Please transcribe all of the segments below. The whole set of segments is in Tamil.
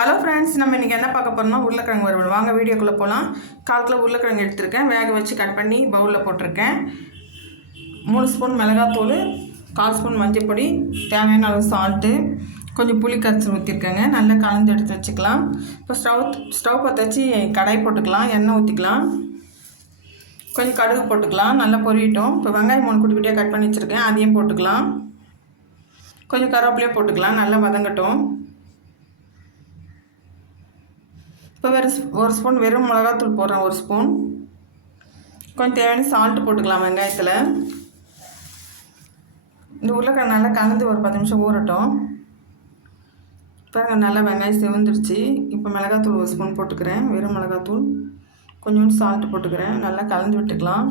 ஹலோ ஃப்ரெண்ட்ஸ், நம்ம இன்றைக்கி என்ன பார்க்க போகிறோம்னா உருளைக்கிழங்கு வறுவல். வாங்க வீடியோக்குள்ளே போகலாம். 1/4 கிலோ உருளைக்கிழங்கு எடுத்துருக்கேன், வேக வச்சு கட் பண்ணி பவுலில் போட்டிருக்கேன். 3 ஸ்பூன் மிளகாத்தூள், 1/4 ஸ்பூன் மஞ்சள் பொடி, தேவையான அளவு சால்ட்டு, கொஞ்சம் புளி கரைச்சி ஊற்றிருக்கேங்க. நல்லா கலந்து எடுத்து வச்சுக்கலாம். இப்போ ஸ்டவ் பற்ற வச்சு கடாய் போட்டுக்கலாம், எண்ணெய் ஊற்றிக்கலாம், கொஞ்சம் கடுகு போட்டுக்கலாம், நல்லா பொரியட்டும். இப்போ வெங்காயம் 3 குட்டி குட்டியாக கட் பண்ணி வச்சுருக்கேன், அதையும் போட்டுக்கலாம். கொஞ்சம் கருவேப்பிலையே போட்டுக்கலாம், நல்லா வதங்கட்டும். இப்போ ஒரு ஸ்பூன் வெறும் மிளகாத்தூள் போடுறேன், 1 ஸ்பூன். கொஞ்சம் தேவையான சால்ட்டு போட்டுக்கலாம் வெங்காயத்தில். இந்த உருளைக்கிழங்கு நல்லா கலந்து ஒரு 10 நிமிஷம் ஊறட்டும். பாருங்கள், நல்லா வெங்காயம் செவந்துருச்சு. இப்போ மிளகாத்தூள் 1 ஸ்பூன் போட்டுக்கிறேன், வெறும் மிளகாத்தூள். கொஞ்சோண்டு சால்ட்டு போட்டுக்கிறேன், நல்லா கலந்து விட்டுக்கலாம்.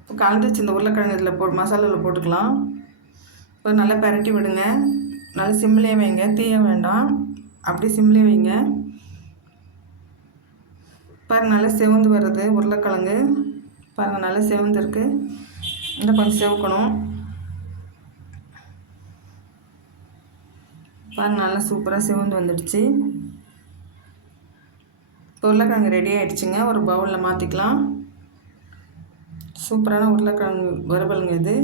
இப்போ கலந்து வச்சு இந்த உருளைக்கிழங்கு இதில் மசாலாவில் போட்டுக்கலாம். இப்போ நல்லா பரட்டி விடுங்க. நல்லா சிம்லேயே வைங்க, தீய வேண்டாம், அப்படியே சிம்லேயே வைங்க. பாருங்கள், நல்லா செவந்து வருது உருளைக்கிழங்கு. பாருங்கள், நல்லா செவந்துருக்கு. இன்னும் கொஞ்சம் செவக்கணும். பாருங்கள், நல்லா சூப்பராக செவந்து வந்துடுச்சு. இப்போ உருளைக்கிழங்கு ரெடி ஆகிடுச்சுங்க. ஒரு பவுலில் மாற்றிக்கலாம். சூப்பரான உருளைக்கிழங்கு வறுவலுங்க இது.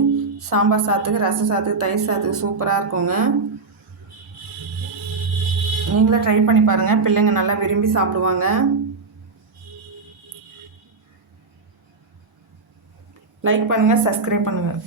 சாம்பார் சாதத்துக்கு, ரசம் சாதத்துக்கு, தயிர் சாதத்துக்கு சூப்பராக இருக்குங்க. நீங்களே ட்ரை பண்ணி பாருங்கள், பிள்ளைங்க நல்லா விரும்பி சாப்பிடுவாங்க. லைக் பண்ணுங்கள், சப்ஸ்கிரைப் பண்ணுங்கள்.